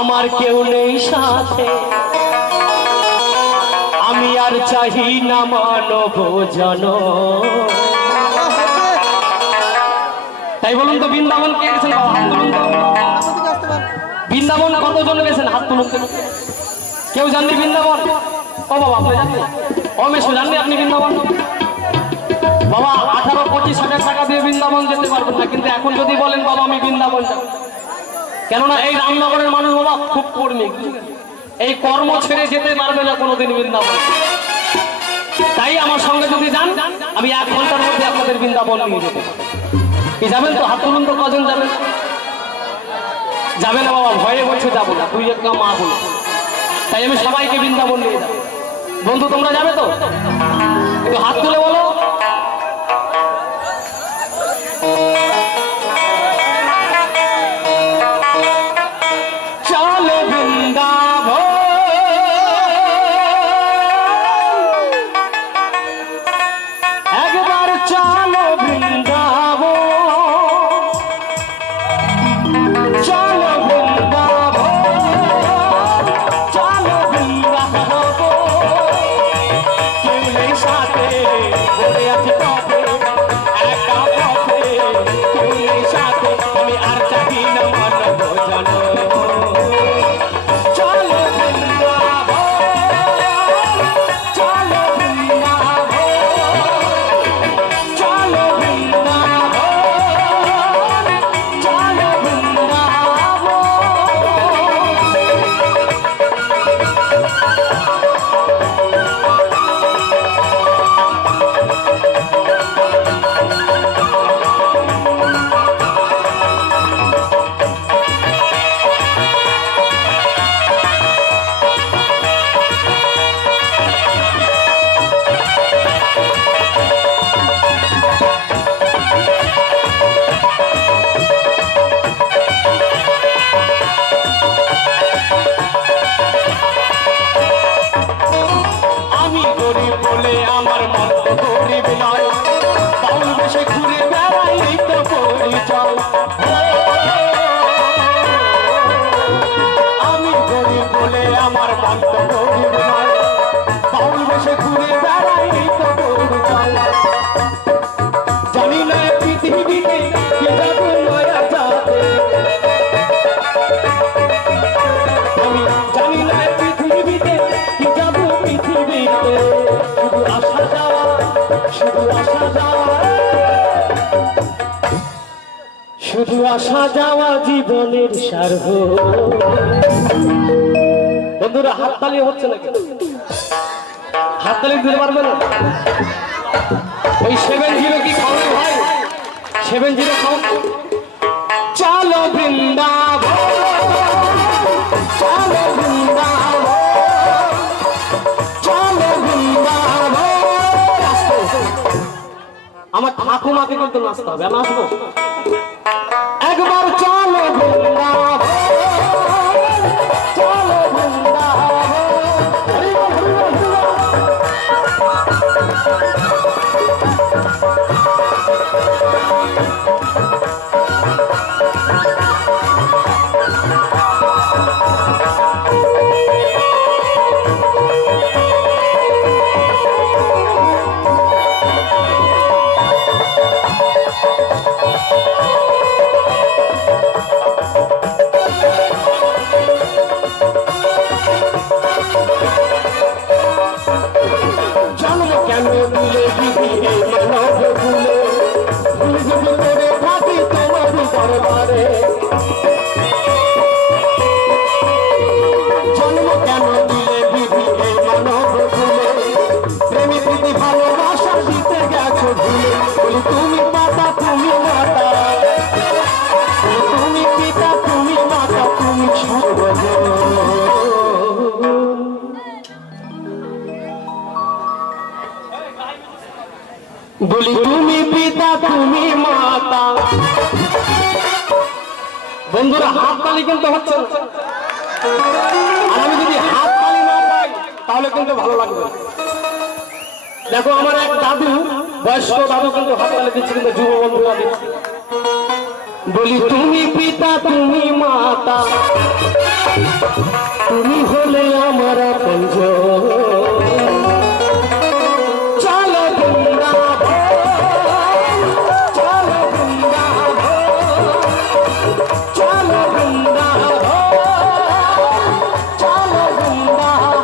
আমার কেউ নেই সাথে, আমি আর চাহি না মানব জন। তাই বলুন তো বৃন্দাবন কে গেছেন? হাত তুলুন তো। বৃন্দাবন কতজন গেছেন? হাত তুলুন। কেউ জাননি বৃন্দাবন? ও বাবা আপনি জাননি? ও মেশো জাননি আপনি বৃন্দাবন? বাবা 18-25 হাজার টাকা দিয়ে বৃন্দাবন যেতে পারবেন না, কিন্তু এখন যদি বলেন বাবা আমি বৃন্দাবন যাব, কেননা এই রামনগরের মানুষ বাবা খুব কর্মিক, এই কর্ম ছেড়ে যেতে পারবে না কোনোদিন বৃন্দাবন। তাই আমার সঙ্গে যদি যান আমি 1 ঘন্টার মধ্যে আপনাদের বৃন্দাবন নিয়ে যেতে পারি। কি যাবেন তো? হাত তুলুন তো, কজন যাবেন? যাবে না বাবা, ভয়ে বলছে যাবো না, তুই একটা মা বলে। তাই আমি সবাইকে বৃন্দাবন নিয়ে যাবো। বন্ধু তোমরা যাবে তো? একটু হাত তুলে বলো। চলো বৃন্দাবন, একবার চলো বৃন্দাবন, চলো বৃন্দাবন, চলো বৃন্দাবন। কেউ নেই সাথে, বলে আছে পথে, একা পথে, কেউ নেই সাথে, আমি আর চাহি না মানব জন। চলো বৃন্দাবন, চলো বৃন্দাবন, চলো বৃন্দাবন, চলো বৃন্দাবন। আমি গরিব বলে আমার মন তো গরিব নয়, বাউল বেশে ঘুরে বেড়াই এই তো পরিচয়। আমি গরিব বলে আমার মন তো গরিব নয়, বাউল বেশে ঘুরে বেড়াই এই তো পরিচয়। জানি না পৃথিবীতে কে যাবে নয়া যাবে, আমি জানি না পৃথিবীতে কি যাব পৃথিবীতে, শুধু আসা যাওয়া, শুধু আসা যাওয়া, শুধু আসা যাওয়া জীবনের সার্থ। বন্ধুরা হাততালি হচ্ছে না কেন? হাততালি দিতে পারবে না? ওই 70 কি খাওয়ানো ভাই? 70 খাওয়ানো। চলো বৃন্দাবন, চলো বৃন্দাবন, চলো বৃন্দাবন। আমার ঠাকুমাকে কিন্তু নাচতে হবে, আমি আসবো। একবার চলো বৃন্দাবন, চলো বৃন্দাবন। হরি বল, হরি বল, হরি বল। জন্ম কেন দিলে বিধি এই মানব ভুলে, ভুল যদি করে থাকি তোমার দরবারে। জন্ম কেন দিলে বিধি এই মানব ভুলে, প্রেমী প্রীতি ভালোবাসা দিতে গেছো ভুলে। বলি তুমি মাতা তুমি মাতা, তুমি পিতা তুমি মাতা, তুমি সর্বজন। বলি তুমি পিতা তুমি মাতা। বন্ধুরা হাততালি কিন্তু হচ্ছে না, আর আমি যদি হাততালি না পাই তাহলে কিন্তু ভালো লাগবে। দেখো আমার এক দাদু, বয়স্ক দাদু কিন্তু হাততালি দিচ্ছে, কিন্তু যুব বন্ধুরা দিচ্ছে। বলি তুমি পিতা তুমি মাতা, তুমি হলে আমার পঞ্জ। চলো বৃন্দাবন, চলো বৃন্দাবন, চলো বৃন্দাবন, চলো বৃন্দাবন।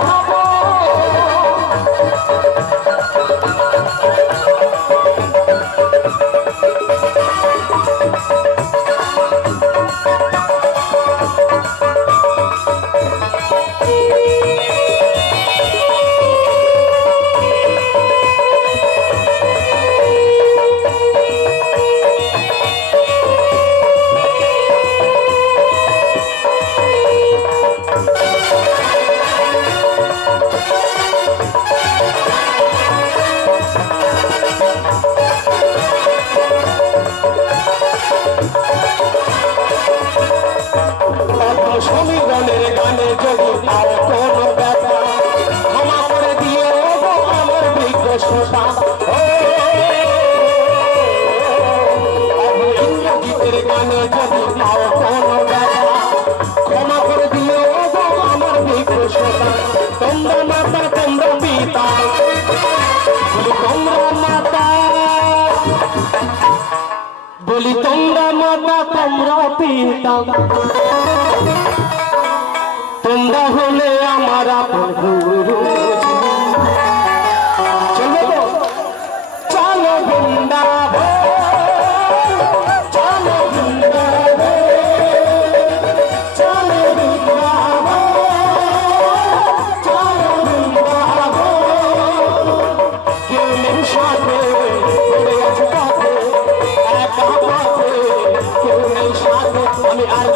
সমীরণের গানে যদি পাও কোনো ব্যথা, ক্ষমা করে দিও গো আমার বিজ্ঞ শ্রোতা। ইন্দ্রজিতের গানে যদি পাও কোনো ব্যথা, ক্ষমা করে দিও গো আমার বিজ্ঞ শ্রোতা। তোমরা মাতা তোমরা পিতা, তোমরা মাতা, বলি তোমরা মাতা তোমরা পিতা, তোমরা হলে আমার আপন গুরু। চলো চলো বৃন্দাবন, চলো বৃন্দাবন, চলো বৃন্দাবন, চলো বৃন্দাবন। কেউ নেই সাথে পড়ে আছে পথে, একা পথে, কেউ নেই সাথে, আমি আর